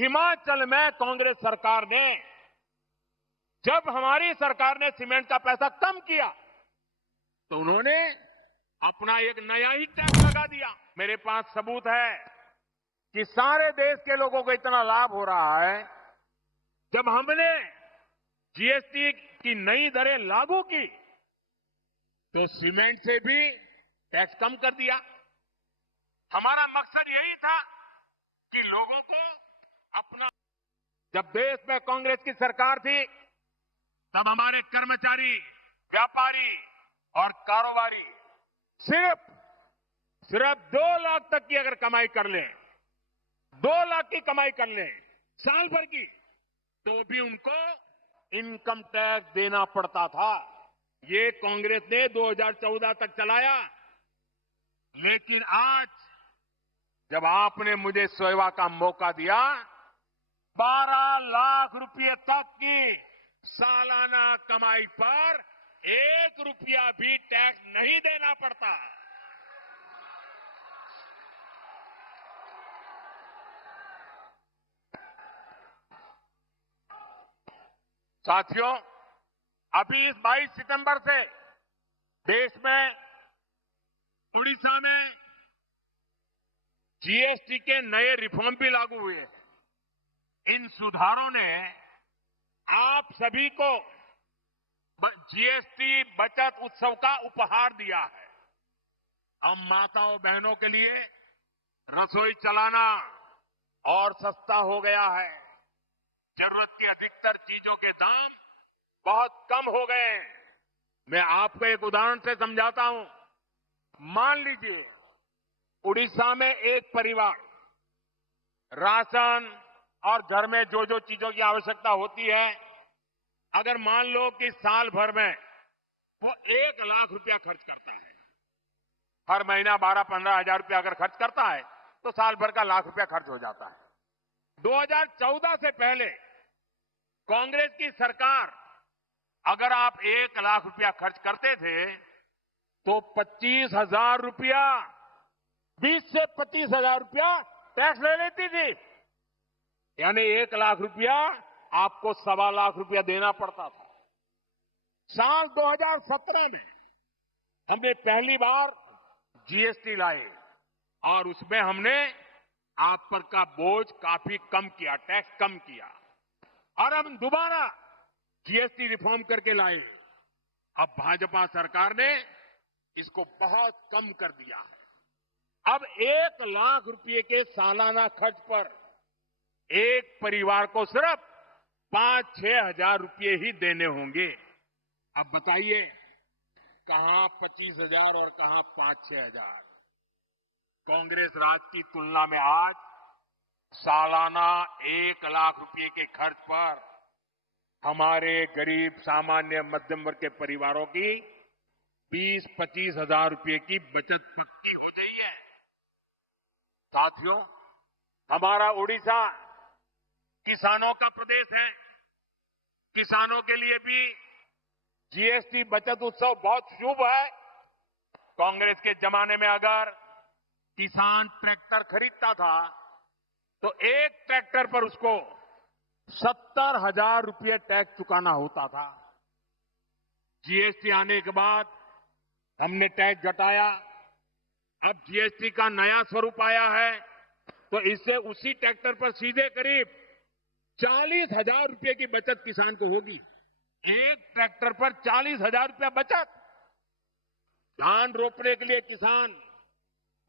हिमाचल में कांग्रेस सरकार ने, जब हमारी सरकार ने सीमेंट का पैसा कम किया तो उन्होंने अपना एक नया ही टैक्स लगा दिया। मेरे पास सबूत है कि सारे देश के लोगों को इतना लाभ हो रहा है। जब हमने जीएसटी की नई दरें लागू की तो सीमेंट से भी टैक्स कम कर दिया। हमारा मकसद यही था कि लोगों को अपना, जब देश में कांग्रेस की सरकार थी तब हमारे कर्मचारी, व्यापारी और कारोबारी सिर्फ 2 लाख तक की अगर कमाई कर लें, 2 लाख की कमाई कर लें साल भर की, तो भी उनको इनकम टैक्स देना पड़ता था। ये कांग्रेस ने 2014 तक चलाया। लेकिन आज जब आपने मुझे सेवा का मौका दिया, 12 लाख रुपए तक की सालाना कमाई पर 1 रुपया भी टैक्स नहीं देना पड़ता। साथियों, अभी इस 22 सितंबर से देश में, उड़ीसा में जीएसटी के नए रिफॉर्म भी लागू हुए हैं। इन सुधारों ने आप सभी को जीएसटी बचत उत्सव का उपहार दिया है। हम माताओं बहनों के लिए रसोई चलाना और सस्ता हो गया है। जरूरत की अधिकतर चीजों के दाम बहुत कम हो गए। मैं आपको एक उदाहरण से समझाता हूं। मान लीजिए उड़ीसा में एक परिवार राशन और घर में जो जो चीजों की आवश्यकता होती है, अगर मान लो कि साल भर में वो 1 लाख रुपया खर्च करता है, हर महीना 12-15 हजार रुपया अगर खर्च करता है तो साल भर का 1 लाख रुपया खर्च हो जाता है। 2014 से पहले कांग्रेस की सरकार, अगर आप 1 लाख रुपया खर्च करते थे तो 25,000 रुपया, 20 से 25,000 रुपया टैक्स ले लेती थी। यानी 1 लाख रुपया आपको 1.25 लाख रुपया देना पड़ता था। साल 2017 में हमने पहली बार जीएसटी लाए और उसमें हमने आप पर का बोझ काफी कम किया, टैक्स कम किया, और हम दोबारा जीएसटी रिफॉर्म करके लाए। अब भाजपा सरकार ने इसको बहुत कम कर दिया है। अब 1 लाख रुपए के सालाना खर्च पर एक परिवार को सिर्फ 5-6 हजार रुपए ही देने होंगे। अब बताइए कहां 25,000 और कहां 5-6 हजार। कांग्रेस राज की तुलना में आज सालाना 1 लाख रुपए के खर्च पर हमारे गरीब, सामान्य, मध्यम वर्ग के परिवारों की 20-25 हजार रुपए की बचत पक्की हो गई है। साथियों, हमारा उड़ीसा किसानों का प्रदेश है। किसानों के लिए भी जीएसटी बचत उत्सव बहुत शुभ है। कांग्रेस के जमाने में अगर किसान ट्रैक्टर खरीदता था तो एक ट्रैक्टर पर उसको 70,000 रुपये टैक्स चुकाना होता था। जीएसटी आने के बाद हमने टैक्स घटाया। अब जीएसटी का नया स्वरूप आया है तो इससे उसी ट्रैक्टर पर सीधे करीब 40,000 रुपये की बचत किसान को होगी। एक ट्रैक्टर पर 40,000 रुपया बचत। धान रोपने के लिए किसान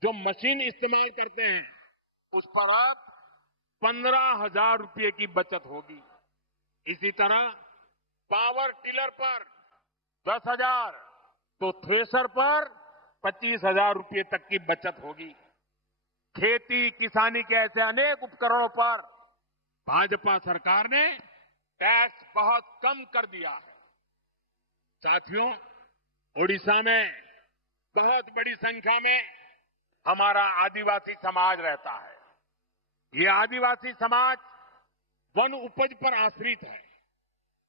जो मशीन इस्तेमाल करते हैं उस पर अब 15,000 रुपये की बचत होगी। इसी तरह पावर टिलर पर 10,000 तो थ्रेशर पर 25,000 रुपये तक की बचत होगी। खेती किसानी के ऐसे अनेक उपकरणों पर भाजपा सरकार ने टैक्स बहुत कम कर दिया है। साथियों, उड़ीसा में बहुत बड़ी संख्या में हमारा आदिवासी समाज रहता है। ये आदिवासी समाज वन उपज पर आश्रित है,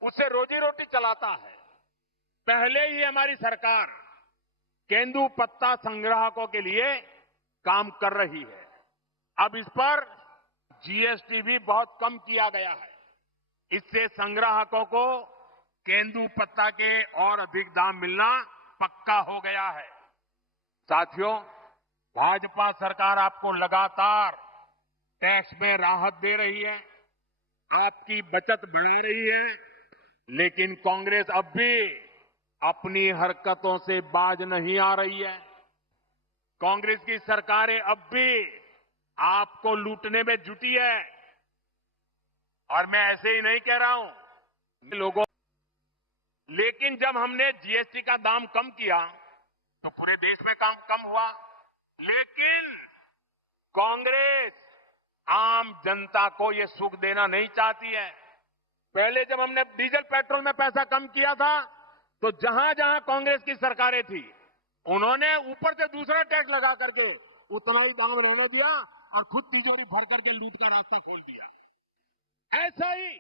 उससे रोजी रोटी चलाता है। पहले ही हमारी सरकार केंदू पत्ता संग्राहकों के लिए काम कर रही है। अब इस पर जीएसटी भी बहुत कम किया गया है। इससे संग्राहकों को केंदुपत्ता के और अधिक दाम मिलना पक्का हो गया है। साथियों, भाजपा सरकार आपको लगातार टैक्स में राहत दे रही है, आपकी बचत बढ़ा रही है, लेकिन कांग्रेस अब भी अपनी हरकतों से बाज नहीं आ रही है। कांग्रेस की सरकारें अब भी आपको लूटने में जुटी है। और मैं ऐसे ही नहीं कह रहा हूं लोगों, लेकिन जब हमने जीएसटी का दाम कम किया तो पूरे देश में काम कम हुआ। लेकिन कांग्रेस आम जनता को यह सुख देना नहीं चाहती है। पहले जब हमने डीजल पेट्रोल में पैसा कम किया था तो जहां जहां कांग्रेस की सरकारें थी उन्होंने ऊपर से दूसरा टैक्स लगा करके उतना ही दाम रहने दिया और खुद तिजोरी भर करके लूट का रास्ता खोल दिया। ऐसा ही,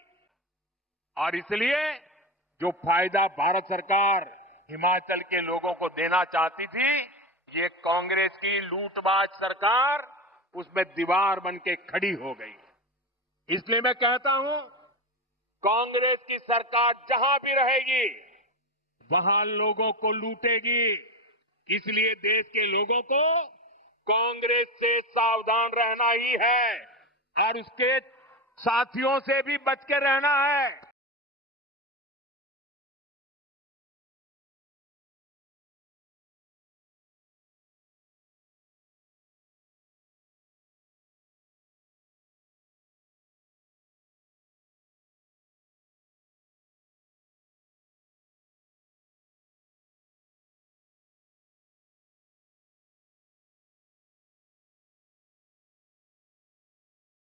और इसलिए जो फायदा भारत सरकार हिमाचल के लोगों को देना चाहती थी, ये कांग्रेस की लूटबाज सरकार उसमें दीवार बन के खड़ी हो गई। इसलिए मैं कहता हूं, कांग्रेस की सरकार जहां भी रहेगी वहां लोगों को लूटेगी। इसलिए देश के लोगों को कांग्रेस से सावधान रहना ही है और उसके साथियों से भी बच के रहना है।